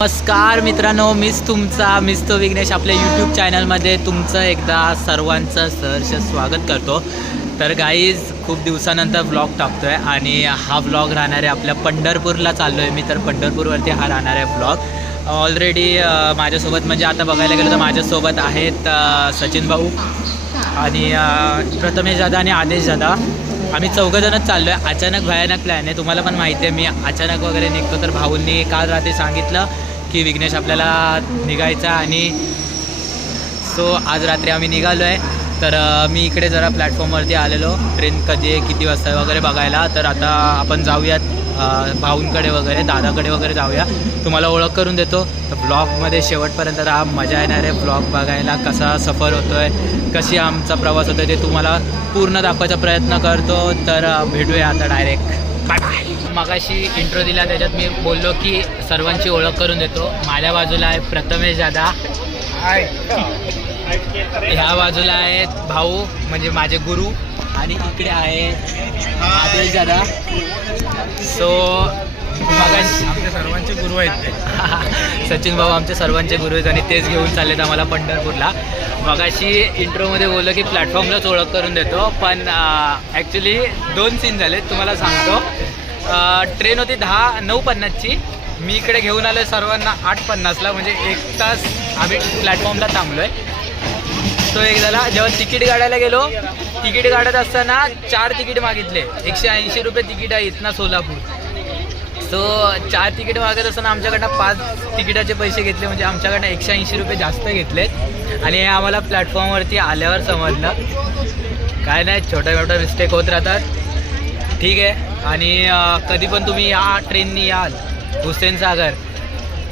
नमस्कार मित्रांनो, मीच तो विघ्नेश आपल्या यूट्यूब चॅनलमध्ये तुमचं एकदा सर्वांचं सहर्ष स्वागत करतो. तर गाईज खूप दिवसानंतर व्लॉग टाकतो आहे आणि हा व्लॉग राहणार आहे आपल्या पंढरपूरला चाललो आहे मी. तर पंढरपूरवरती हा राहणार आहे व्लॉग. ऑलरेडी माझ्यासोबत म्हणजे आता बघायला गेलं तर माझ्यासोबत आहेत सचिन भाऊ आणि प्रथमेश दादा आणि आदेश दादा. आम्ही चौघंजणच चाललो आहे. अचानक भयानक प्लॅन आहे, तुम्हाला पण माहिती आहे. मी अचानक वगैरे निघतो तर भाऊंनी काल रात्री सांगितलं की विघ्नेश आपल्याला निघायचा आणि सो आज रात्री आम्ही निघालो आहे. तर मी इकडे जरा प्लॅटफॉर्मवरती आलेलो, ट्रेन कधी आहे किती वाजता वगैरे बघायला. तर आता आपण जाऊयात भाऊंकडे वगैरे दादाकडे वगैरे जाऊया, तुम्हाला ओळख करून देतो. तर ब्लॉगमध्ये शेवटपर्यंत राहा, मजा येणार आहे ब्लॉग बघायला. कसा सफर होतो आहे, कशी आमचा प्रवास होतो आहे ते तुम्हाला पूर्ण दाखवायचा प्रयत्न करतो. तर भेटूया आता डायरेक्ट. Bye bye. मगाशी इंट्रो दिला त्याच्यात मी बोललो की सर्वांची ओळख करून देतो. माझ्या बाजूला आहे प्रथमेश दादा, ह्या बाजूला आहेत भाऊ म्हणजे माझे गुरु, आणि इकडे आहे आदेश दादा. सो मगाशी आमच्या सर्वांचे गुरु आहेत ते. सचिन भाऊ आमचे सर्वांचे गुरु आहेत आणि तेच घेऊन चाललेत आम्हाला पंढरपूरला. मगाशी इंट्रोमध्ये बोललो की प्लॅटफॉर्मलाच ओळख करून देतो, पण ॲक्च्युली दोन सीन झाले तुम्हाला सांगतो. ट्रेन होती 9:50ची, मी इकडे घेऊन आलो आहे सर्वांना 8:50ला, म्हणजे 1 तास आम्ही प्लॅटफॉर्मला थांबलो आहे. तो एक झाला. जेव्हा तिकीट काढायला गेलो, तिकीट काढत असताना 4 तिकीट मागितले. 180 रुपये तिकीट आहे इथनं सोलापूर. सो 4 तिकीट मागत असताना आमच्याकडनं 5 तिकिटाचे पैसे घेतले, म्हणजे आमच्याकडनं 180 रुपये जास्त घेतलेत. आणि हे आम्हाला प्लॅटफॉर्मवरती आल्यावर समजलं. काय नाही, छोट्या मोठ्या मिस्टेक होत राहतात, ठीक आहे. आणि कधी पण तुम्ही या ट्रेननी याल हुसेनसागर,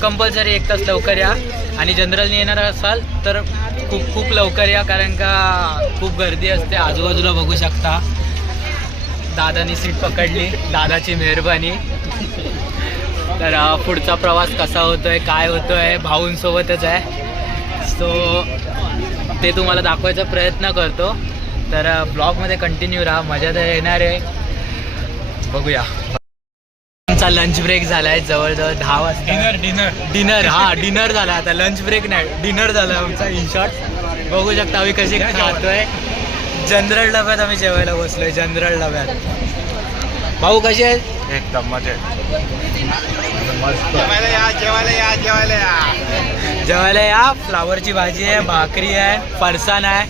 कंपल्सरी 1 तास लवकर या. आणि जनरलनी येणार असाल तर खूप लवकर या, कारण का खूप गर्दी असते. आजूबाजूला बघू शकता. दादानी सीट पकडली, दादाची मेहरबानी. तर पुढचा प्रवास कसा होतो आहे, काय होतो आहे, भाऊंसोबतच आहे. सो ते तुम्हाला दाखवायचा प्रयत्न करतो. तर ब्लॉगमध्ये कंटिन्यू राहा, मजा तर येणार आहे. बघूया. आमचा लंच ब्रेक झाला आहे जवळजवळ 10 वाजता. डिनर झाला. आता लंच ब्रेक नाही, डिनर झाला आमचा इन शॉर्ट. बघू शकता आम्ही कशी खातोय. जनरल डब्यात आम्ही जेवायला बसलोय, जनरल डब्यात. भाऊ कसे आहेत? एकदम मजेत. जेवायला या. फ्लावरची भाजी आहे, भाकरी आहे, फरसाण आहे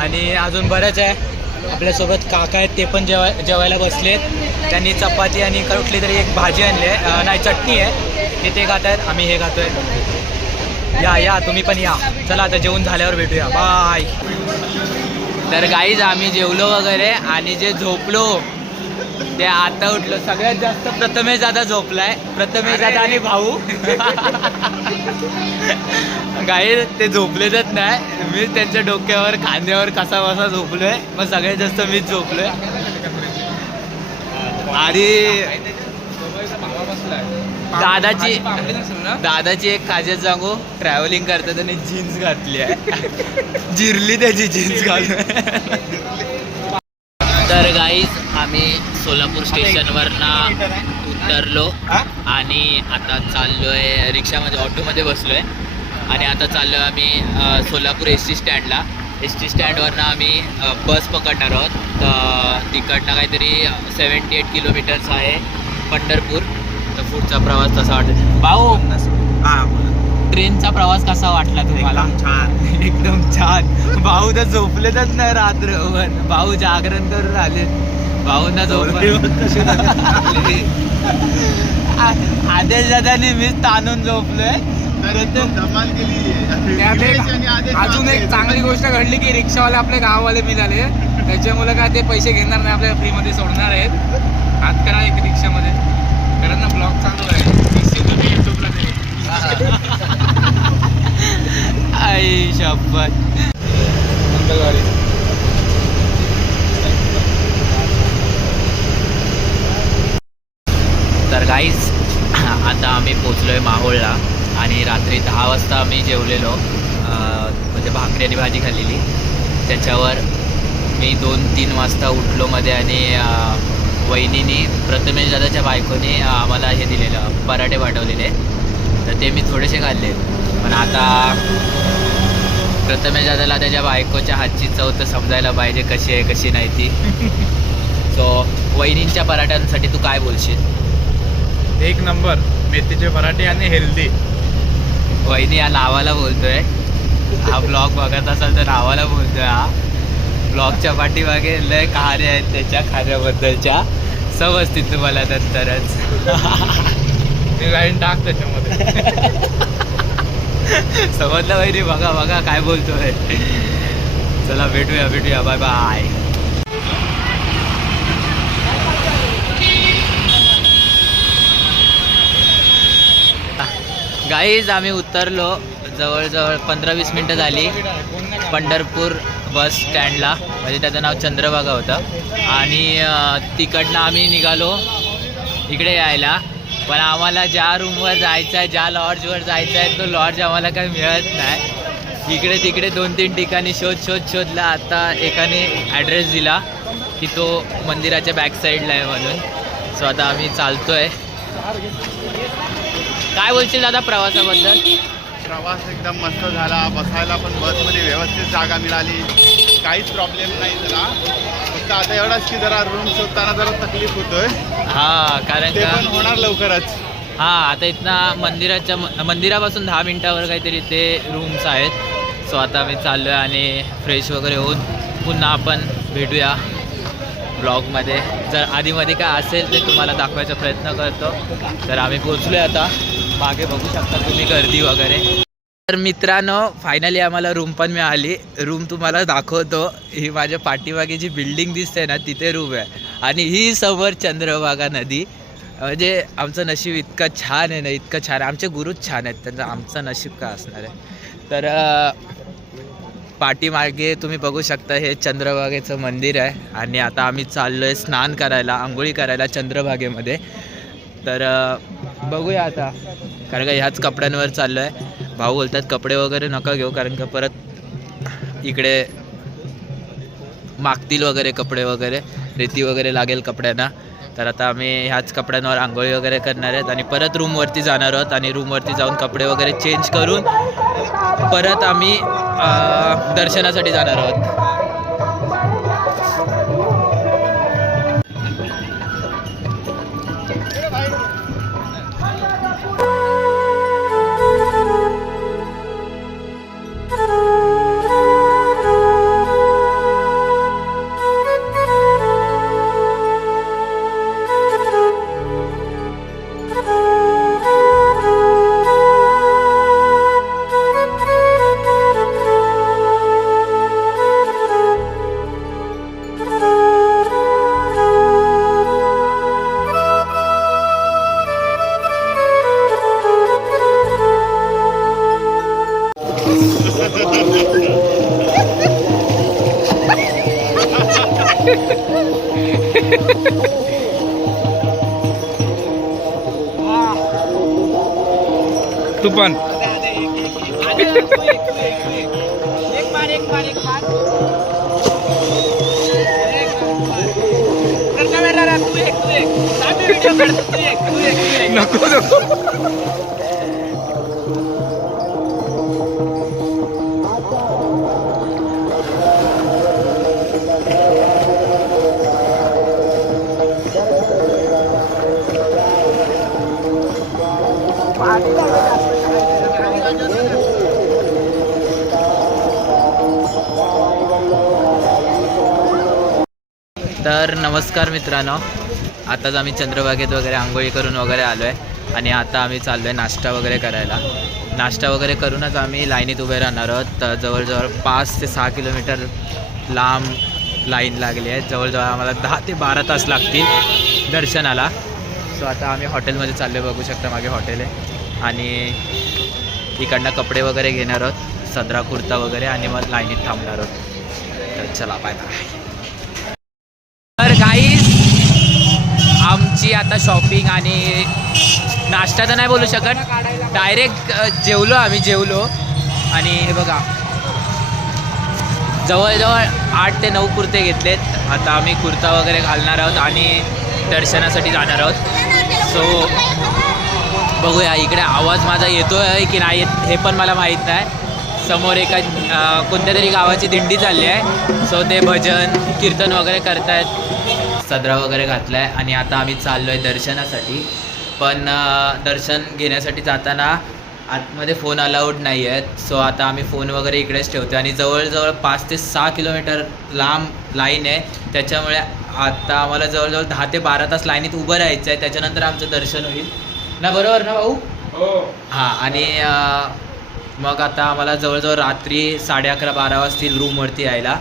आणि अजून बरंच आहे. आपल्यासोबत काका आहेत, ते पण जेवायला बसलेत. त्यांनी चपाती आणि कुठली तरी एक भाजी आणली आहे, नाही चटणी आहे, ते खात आहेत, आम्ही हे खातोय. या तुम्ही पण या. चला आता जेवण झाल्यावर भेटूया, बाय. तर गाईज आम्ही जेवलो वगैरे आणि जे झोपलो ते आता उठलो. सगळ्यात जास्त प्रथमेश दादा झोपलाय, प्रथमेश दादा आणि भाऊ. गाईज ते झोपलेच नाही, मीच त्यांच्या डोक्यावर खांद्यावर कसा बसा झोपलोय, पण सगळ्यात जास्त मीच झोपलोय. आणि दादाची एक खासियत सांगू, ट्रॅव्हलिंग करतात आणि जीन्स घातली आहे. जिरली त्याची जीन्स घालून. तर गाईज आम्ही सोलापूर स्टेशनवरनं उतरलो आणि आता चाललो आहे रिक्षामध्ये, ऑटोमध्ये बसलो आहे आणि आता चाललो आहे आम्ही सोलापूर ST स्टँडला. ST स्टँडवरनं आम्ही बस पकडणार आहोत. तर तिकडनं काहीतरी 78 किलोमीटर्स आहे पंढरपूर. तर पुढचा प्रवास कसा वाटतो भाऊ? ट्रेनचा प्रवास कसा वाटला तुम्हाला? एकदम छान. भाऊ तर झोपलेतच नाही रात्रभर, भाऊ जागरण करून आले. भाऊंना आदेश दादानी मीच ताणून झोपलोय. अजून एक चांगली गोष्ट घडली की रिक्षावाले आपले गाववाले मिळाले, त्याच्यामुळे काय ते पैसे घेणार नाही, आपल्याला फ्रीमध्ये सोडणार आहेत. हात करा एक रिक्षामध्ये, कारण ना ब्लॉग चालू आहे. युट्यूबला आई शपथ. मंगळवारी तर गाईज आता आम्ही पोचलो आहे माहोळला आणि रात्री 10 वाजता आम्ही जेवलेलो, म्हणजे भाकरी आणि भाजी खाल्लेली. त्याच्यावर मी 2-3 वाजता उठलो मध्ये आणि वहिनीने प्रथमेश दादाच्या बायकोने आम्हाला हे दिलेलं, पराठे पाठवलेले. तर ते मी थोडेसे खाल्ले. पण आता प्रथमेश दादाला त्याच्या बायकोच्या हातची चव तर समजायला पाहिजे कशी आहे कशी नाही ती. सो वहिनींच्या पराठ्यांसाठी तू काय बोलशील? एक नंबर मेथीचे पराठे आणि हेल्दी. वहिनी या नावाला बोलतोय, हा ब्लॉग बघत असाल तर नावाला बोलतोय. हा ब्लॉगच्या पाठीमागे लय कहाण्या आहेत त्याच्या खाण्याबद्दलच्या, समजतील तुम्हाला नंतरच. ते लाईन टाक त्याच्यामध्ये. समजलं वहिनी? बघा बघा काय बोलतोय. चला भेटूया बाय बाय. गाईज आम्ही उतरलो, जवळजवळ 15-20 मिनटं झाली पंढरपूर बस स्टँडला. म्हणजे त्याचं नाव चंद्रभागा होतं. आणि तिकडनं आम्ही निघालो इकडे यायला. पण आम्हाला ज्या रूमवर जायचं आहे, ज्या लॉड्जवर जायचं आहे, तो लॉड्ज आम्हाला काही मिळत नाही. इकडे तिकडे 2-3 ठिकाणी शोधला. आता एकाने ॲड्रेस दिला की तो मंदिराच्या बॅक साईडला आहे म्हणून. सो आता आम्ही चालतोय. काय बोलशील दादा प्रवासाबद्दल? प्रवास एकदम मस्त झाला. बसायला पण बसमध्ये व्यवस्थित जागा मिळाली, काहीच प्रॉब्लेम नाही झाला. फक्त आता एवढाच की जरा रूम शोधताना जरा तकलीफ होतोय. हा, कारण ते का पण होणार लवकरच. हा, आता इथनं मंदिरापासून 10 मिनिटावर काहीतरी ते रूम्स आहेत. सो आता आम्ही चाललो आहे आणि फ्रेश वगैरे होऊन पुन्हा आपण भेटूया ब्लॉगमध्ये. जर आधीमध्ये काय असेल ते तुम्हाला दाखवायचा प्रयत्न करतो. तर आम्ही पोचलो आहे आता. मागे बघू शकता तुम्ही गर्दी वगैरे. तर मित्रांनो, फायनली आम्हाला रूम पण मिळाली. रूम तुम्हाला दाखवतो. ही माझ्या पाठीमागे जी बिल्डिंग दिसते ना, तिथे रूम आहे. आणि ही समोर चंद्रभागा नदी. म्हणजे आमचं नशीब इतकं छान आहे ना, इतकं छान. आमचे गुरुच छान आहेत, त्यांचं आमचं नशीब काय असणार आहे. तर पाठीमागे तुम्ही बघू शकता हे चंद्रभागेचं मंदिर आहे. आणि आता आम्ही चाललो आहे स्नान करायला, आंघोळी करायला चंद्रभागेमध्ये. तर बघूया आता, कारण का ह्याच कपड्यांवर चाललो आहे. भाऊ बोलतात कपडे वगैरे नका घेऊ, कारण का परत इकडे मागतील वगैरे कपडे वगैरे, रेती वगैरे लागेल कपड्यांना. तर आता आम्ही ह्याच कपड्यांवर आंघोळी वगैरे करणार आहेत आणि परत रूमवरती जाणार आहोत. आणि रूमवरती जाऊन कपडे वगैरे चेंज करून परत आम्ही दर्शनासाठी जाणार आहोत. तू पण नको तर नमस्कार मित्रांनो, आताच आम्ही चंद्रभागेत वगैरे आंघोळी करून वगैरे आलो आहे. आणि आता आम्ही चाललो आहे नाश्ता वगैरे करायला. नाश्ता वगैरे करूनच आम्ही लाईनीत उभे राहणार आहोत. तर जवळजवळ 5 ते 6 किलोमीटर लांब लाईन लागली आहे. जवळजवळ आम्हाला 10 ते 12 तास लागतील दर्शनाला. सो आता आम्ही हॉटेलमध्ये चाललो आहे, बघू शकता मागे हॉटेल आहे. आणि इकडनं कपडे वगैरे घेणार आहोत, सदरा कुर्ता वगैरे, आणि मग लाईनीत थांबणार आहोत. तर चला बाय बाय. तर गाईज आमची आता शॉपिंग आणि नाश्ता तर नाही बोलू शकत, डायरेक्ट जेवलो. आणि हे बघा जवळजवळ 8 ते 9 कुर्ते घेतलेत. आता आम्ही कुर्ता वगैरे घालणार आहोत आणि दर्शनासाठी जाणार आहोत. सो बघूया इकडे आवाज माझा येतोय की नाही येत हे पण मला माहीत नाही. समोर एका कोणत्या तरी गावाची दिंडी चालली आहे. सो ते भजन कीर्तन वगैरे करतायत. सदरा वगैरे घातला आहे आणि आता आम्ही चाललो आहे दर्शनासाठी. पण दर्शन घेण्यासाठी जाताना आतमध्ये फोन अलाउड नाही आहेत. सो आता आम्ही फोन वगैरे इकडेच ठेवतो आणि जवळजवळ 5 ते 6 किलोमीटर लांब लाईन आहे. त्याच्यामुळे आता आम्हाला जवळजवळ 10 ते 12 तास लाईनीत उभं राहायचं आहे. त्याच्यानंतर आमचं दर्शन होईल ना, बरोबर ना भाऊ? हो. हां. आणि मग आता आम्हाला जवळजवळ रात्री 11:30-12 वाजतील रूमवरती यायला.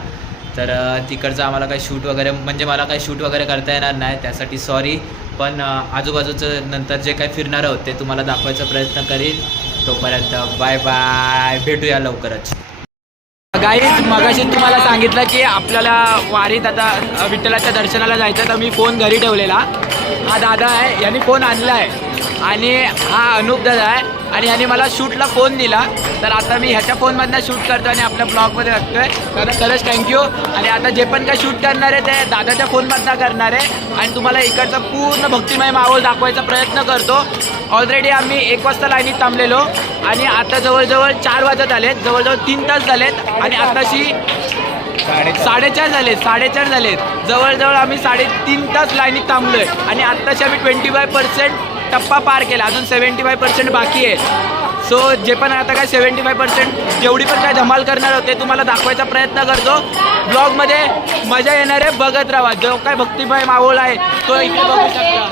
तर तिकडचं आम्हाला काही शूट वगैरे म्हणजे मला काही शूट वगैरे करता येणार नाही, त्यासाठी सॉरी. पण आजूबाजूचं नंतर जे काही फिरणारं होते ते तुम्हाला दाखवायचा प्रयत्न करीन. तोपर्यंत बाय बाय, भेटूया लवकरच. गाईज मगाशी तुम्हाला सांगितलं की आपल्याला वारीत आता विठ्ठलाच्या दर्शनाला जायचं, तर मी फोन घरी ठेवलेला. हा दादा आहे, यांनी फोन आणला आहे आणि हा अनूप दादा आहे आणि यांनी मला शूटला फोन दिला. तर आता मी ह्याच्या फोनमधनं शूट करतो आणि आपल्या ब्लॉगमध्ये टाकतोय. दादा खरंच थँक्यू. आणि आता जे पण काय शूट करणार आहे ते दादाच्या फोनमधनं करणार आहे आणि तुम्हाला इकडचा पूर्ण भक्तिमय माहोल दाखवायचा प्रयत्न करतो. ऑलरेडी आम्ही 1 वाजता लाईनीत थांबलेलो आणि आता जवळजवळ 4 वाजत आलेत, जवळजवळ 3 तास झालेत आणि आताशी 4:30 झालेत. जवळजवळ आम्ही 3.5 तास लाईनीत थांबलो आहे आणि आत्ताशी आम्ही 25% टप्पा पार केला. अजून 75% बाकी आहे. सो जे पण आता काय 75% जेवढी पण काय धमाल करणार होते तुम्हाला दाखवायचा प्रयत्न करतो. ब्लॉगमध्ये मजा येणार आहे, बघत राहा. जो काय भक्तिमय माहोल आहे तो इथे बघू शकता.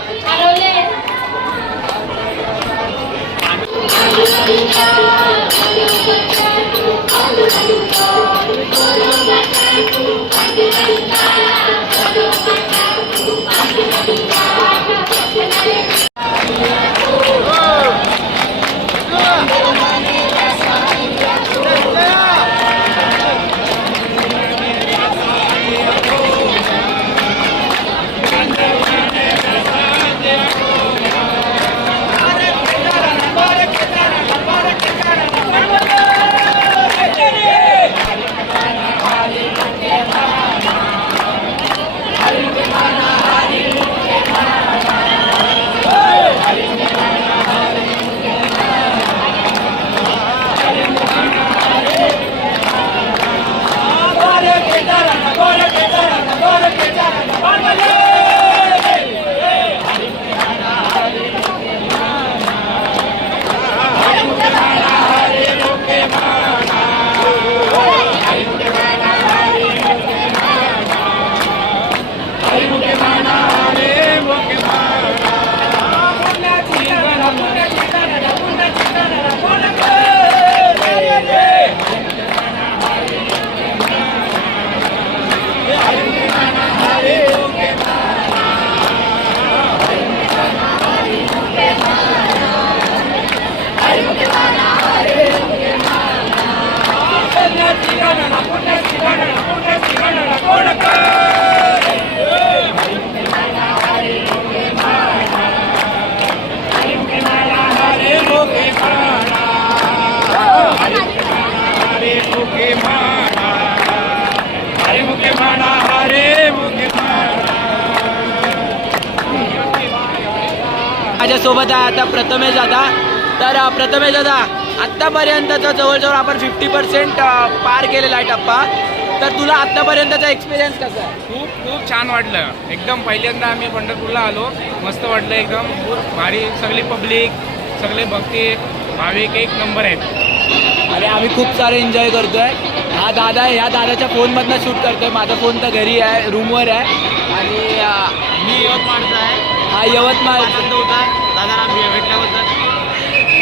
माझ्यासोबत आहे आता प्रथमेश दादा. तर प्रथमेश दादा, आत्तापर्यंतचा जवळजवळ आपण 50% पार केलेला आहे टप्पा. तर तुला आत्तापर्यंतचा एक्सपिरियन्स कसा आहे? खूप छान वाटलं. एकदम पहिल्यांदा आम्ही पंढरपूरला आलो, मस्त वाटलं एकदम. भारी, सगळी पब्लिक, सगळे भक्ती भाविक एक नंबर आहेत आणि आम्ही खूप सारे एन्जॉय करतोय. हा दादा आहे, ह्या दादाच्या फोनमधनं शूट करतोय. माझा फोन तर घरी आहे, रूमवर आहे. आणि मी यवतमाळचा आहे. हा यवतमाळ दादा भेटल्याबद्दल.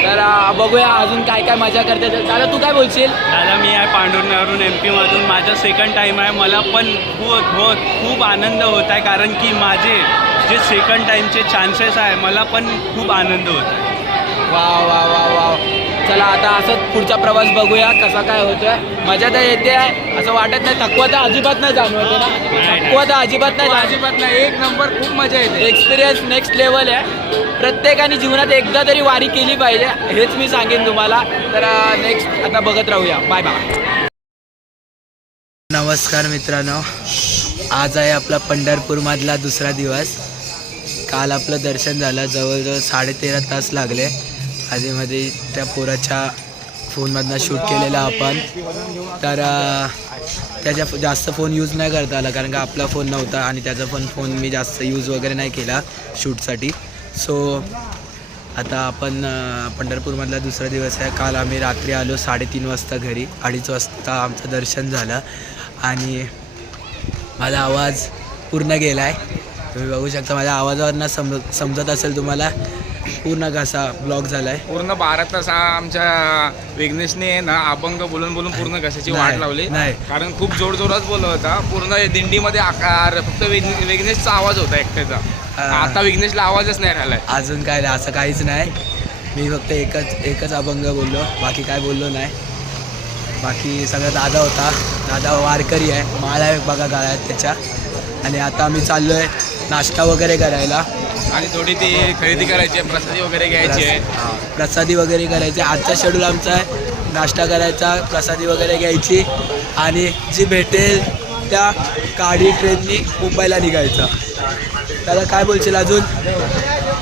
तर बघूया अजून काय काय मजा करते. दादा तू काय बोलशील? दादा मी आहे पांढुरण्यावरून MP मधून. माझा सेकंड टाईम आहे. मला पण खूप आनंद होत आहे, कारण की माझे जे सेकंड टाईमचे चान्सेस आहे मला पण खूप आनंद होत आहे. वा वा वा वा. चला आता असंच पुढचा प्रवास बघूया कसा काय होतोय. मजा तर येते आहे, असं वाटत नाही. थकवा तर अजिबात नाही जाणवते ना? थकवा तर अजिबात नाही. एक नंबर, खूप मजा येते. एक्सपिरियन्स नेक्स्ट लेवल आहे. प्रत्येकाने जीवनात एकदा तरी वारी केली पाहिजे, हेच मी सांगेन तुम्हाला. तर नेक्स्ट आता बघत राहूया. Bye bye. नमस्कार मित्रांनो, आज आहे आपला पंढरपूरमधला दुसरा दिवस. काल आपलं दर्शन झालं, जवळजवळ 13.5 तास लागले आधीमध्ये त्या पोराच्या फोनमधनं शूट केलेला आपण. तर त्याच्या जास्त फोन यूज नाही करता आला कारण का आपला फोन नव्हता आणि त्याचा पण फोन मी जास्त यूज वगैरे नाही केला शूटसाठी. सो आता आपण पंढरपूरमधला दुसरा दिवस आहे. काल आम्ही रात्री आलो 3:30 वाजता घरी. 2:30 वाजता आमचं दर्शन झालं आणि माझा आवाज पूर्ण गेला आहे. तुम्ही बघू शकता माझ्या आवाजावरनं समजत असेल तुम्हाला पूर्ण कसा ब्लॉक झाला आहे. पूर्ण 12 तास आमच्या विघ्नेशने ना अभंग बोलून बोलून पूर्ण घशाची वाट नाही, लावली. नाही. कारण खूप जोरजोरात बोलत होता. पूर्ण दिंडीमध्ये आकार फक्त विघ्नेशचा आवाज होता एकट्याचा. आता विघ्नेशला आवाजच नाही राहिलाय. अजून काय नाही, असं काहीच नाही. मी फक्त एकच अभंग बोललो, बाकी काय बोललो नाही. बाकी सगळं दादा होता. दादा वारकरी आहे, माळा आहे बघा गाळ्यात त्याच्या. आणि आता आम्ही चाललो आहे नाश्ता वगैरे करायला आणि थोडी ती खरेदी करायची आहे, प्रसादी वगैरे घ्यायची आहे. प्रसादी वगैरे करायची. आजचा शेड्यूल आमचा आहे नाश्ता करायचा, प्रसादी वगैरे घ्यायची आणि जी भेटेल त्या गाडी ट्रेननी मुंबईला निघायचा. त्याला काय बोलशील अजून?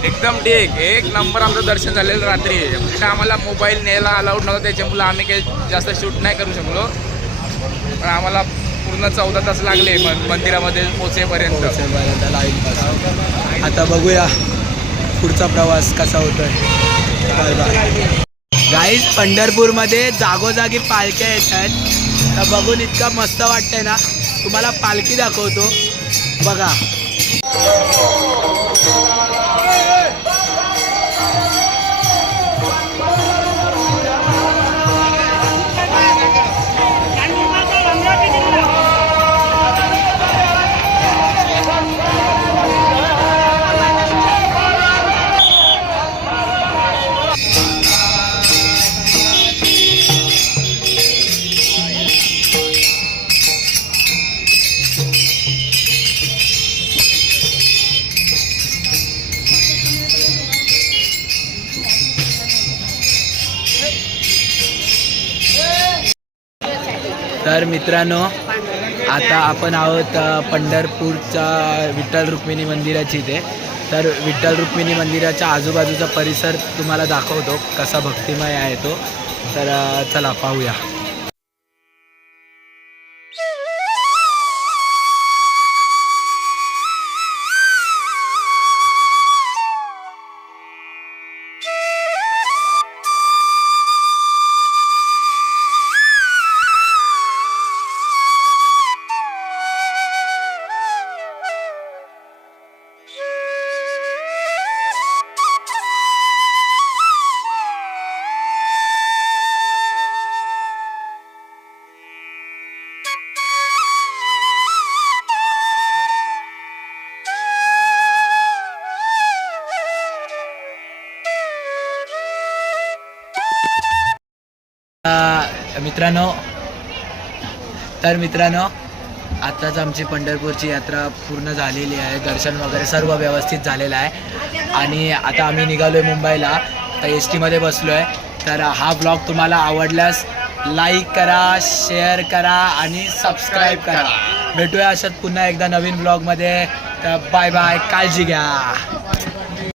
एकदम ठीक, एक नंबर आमचं दर्शन झालेलं रात्री. फक्त आम्हाला मोबाईल न्यायला अलाउड नव्हता, त्याच्यामुळे आम्ही काही जास्त शूट नाही करू शकलो. पण आम्हाला पूर्ण 14 तास लागले मंदिरामध्ये पोचेपर्यंत. आता बघूया पुढचा प्रवास कसा होतोय. Bye bye. गाईज पंढरपूरमध्ये जागोजागी पालख्या येत आहेत. तर बघून इतकं मस्त वाटतंय ना. तुम्हाला पालखी दाखवतो बघा. तर मित्रांनो आता आपण आहोत पंढरपूरच्या विठ्ठल रुक्मिणी मंदिराची इथे. तर विठ्ठल रुक्मिणी मंदिराच्या आजूबाजूचा परिसर तुम्हाला दाखवतो कसा भक्तिमय आहे तो. तर चला पाहूया. मित्रांनो आत्ताच आमची पंढरपूरची यात्रा पूर्ण झालेली आहे. दर्शन वगैरे सर्व व्यवस्थित झालेलं आहे आणि आता आम्ही निघालो आहे मुंबईला. आता एस टीमध्ये बसलो आहे. तर हा ब्लॉग तुम्हाला आवडल्यास लाईक करा, शेअर करा आणि सबस्क्राईब करा. भेटूया अशात पुन्हा एकदा नवीन ब्लॉगमध्ये. तर बाय बाय, काळजी घ्या.